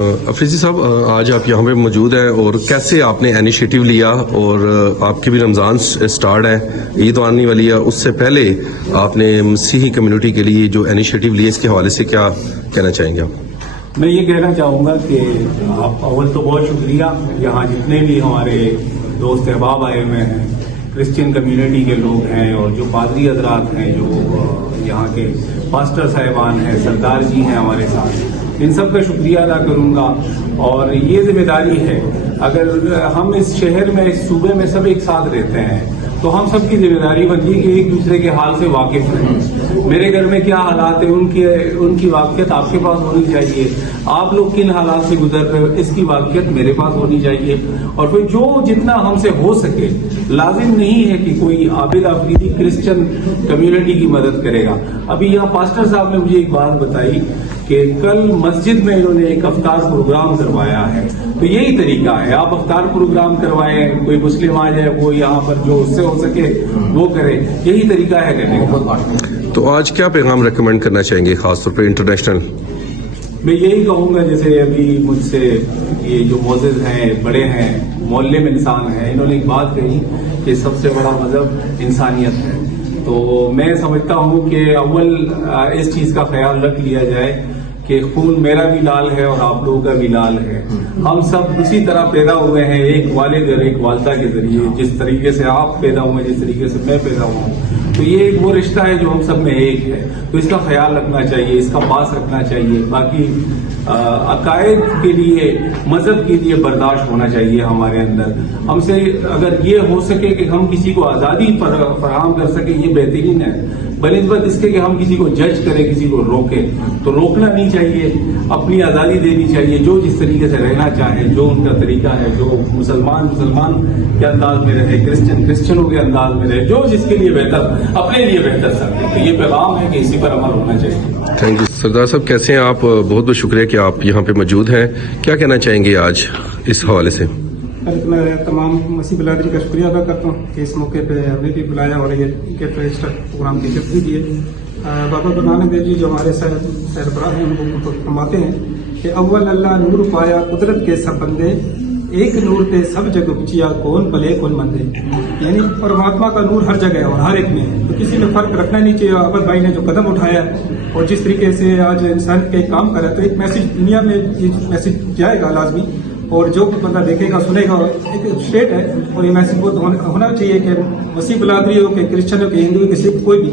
افریدی صاحب، آج آپ یہاں پہ موجود ہیں اور کیسے آپ نے انیشیٹو لیا، اور آپ کی بھی رمضان سٹارٹ ہے، عید آنے والی ہے، اس سے پہلے آپ نے مسیحی کمیونٹی کے لیے جو انیشیٹو لیے، اس کے حوالے سے کیا کہنا چاہیں گے آپ؟ میں یہ کہنا چاہوں گا کہ آپ اول تو بہت شکریہ، یہاں جتنے بھی ہمارے دوست احباب آئے ہوئے ہیں، کرسچین کمیونٹی کے لوگ ہیں اور جو پادری حضرات ہیں، جو یہاں کے پاسٹر صاحبان ہیں، سردار جی ہیں ہمارے ساتھ، ان سب کا شکریہ ادا کروں گا۔ اور یہ ذمہ داری ہے، اگر ہم اس شہر میں، اس صوبے میں سب ایک ساتھ رہتے ہیں تو ہم سب کی ذمہ داری بنتی ہے کہ ایک دوسرے کے حال سے واقف رہیں۔ میرے گھر میں کیا حالات ہیں، ان کی واقفیت آپ کے پاس ہونی چاہیے، آپ لوگ کن حالات سے گزر رہے ہو، اس کی واقفیت میرے پاس ہونی چاہیے، اور پھر جو جتنا ہم سے ہو سکے، لازم نہیں ہے کہ کوئی عابد افریدی کرسچن کمیونٹی کی مدد کرے گا۔ ابھی یہاں پاسٹر صاحب نے مجھے ایک بات بتائی کہ کل مسجد میں انہوں نے ایک افطار پروگرام کروایا ہے، تو یہی طریقہ ہے، آپ افطار پروگرام کروائیں، کوئی مسلم آ جائے، وہ یہاں پر جو اس سے ہو سکے وہ کرے، یہی طریقہ ہے کرنے کا۔ تو آج کیا پیغام ریکمینڈ کرنا چاہیں گے، خاص طور پہ انٹرنیشنل؟ میں یہی کہوں گا، جیسے ابھی مجھ سے یہ جو معزز ہیں، بڑے ہیں، محلے میں انسان ہیں، انہوں نے ایک بات کہی کہ سب سے بڑا مذہب انسانیت ہے، تو میں سمجھتا ہوں کہ اول اس چیز کا خیال رکھ لیا جائے کہ خون میرا بھی لال ہے اور آپ لوگوں کا بھی لال ہے، ہم سب اسی طرح پیدا ہوئے ہیں، ایک والد اور ایک والدہ کے ذریعے، جس طریقے سے آپ پیدا ہوئے، جس طریقے سے میں پیدا ہوا ہوں، تو یہ ایک وہ رشتہ ہے جو ہم سب میں ایک ہے، تو اس کا خیال رکھنا چاہیے، اس کا پاس رکھنا چاہیے۔ باقی عقائد کے لیے، مذہب کے لیے برداشت ہونا چاہیے ہمارے اندر، ہم سے اگر یہ ہو سکے کہ ہم کسی کو آزادی فراہم کر سکیں، یہ بہترین ہے، بنسبت اس کے کہ ہم کسی کو جج کریں، کسی کو روکیں، تو روکنا نہیں چاہیے، اپنی آزادی دینی چاہیے، جو جس طریقے سے رہنا چاہیں، جو ان کا طریقہ ہے، جو مسلمان کے انداز میں رہے، کرسچنوں کے انداز میں رہے، جو جس کے لیے بہتر، اپنے لیے بہتر سمجھے، تو یہ پیغام ہے کہ اسی پر عمل ہونا چاہیے۔ تھینک یو سردار صاحب، کیسے ہیں آپ؟ بہت بہت شکریہ کہ آپ یہاں پہ موجود ہیں، کیا کہنا چاہیں گے آج اس حوالے سے؟ میں تمام مسیح برادری کا شکریہ ادا کرتا ہوں کہ اس موقع پہ ہمیں بھی بلایا اور یہ پروگرام کی شرکت دی ہے۔ بابا گرو نانک دیو جی جو ہمارے سربراہ ہیں، ان کو فرماتے ہیں کہ اول اللہ نور پایا قدرت کے سب بندے، ایک نور تے سب جگ بچیا، کون بلے کون مندے، یعنی پرماتما کا نور ہر جگہ ہے اور ہر ایک میں ہے، تو کسی میں فرق رکھنا نہیں چاہیے۔ عابد بھائی نے جو قدم اٹھایا اور جس طریقے سے آج انسان کے کام کر رہا ہے، تو ایک میسج دنیا میں یہ میسج جائے گا لازمی، اور جو بندہ دیکھے گا، سنے گا، ایک اسٹیٹ ہے، اور یہ میسج بہت ہونا چاہیے کہ مسیح برادری ہو، کہ کرسچن ہو، کہ ہندو، کہ سکھ، کوئی بھی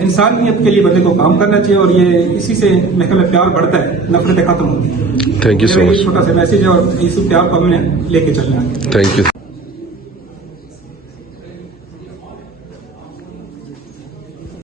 انسانیت کے لیے بندے کو کام کرنا چاہیے، اور یہ اسی سے محل میں پیار بڑھتا ہے، نفرتیں ختم ہوتی ہیں۔ تھینک یو سو مچ۔ چھوٹا سا میسج ہے اور اس پیار کو ہم نے لے کے چلنا ہے۔ Thank you.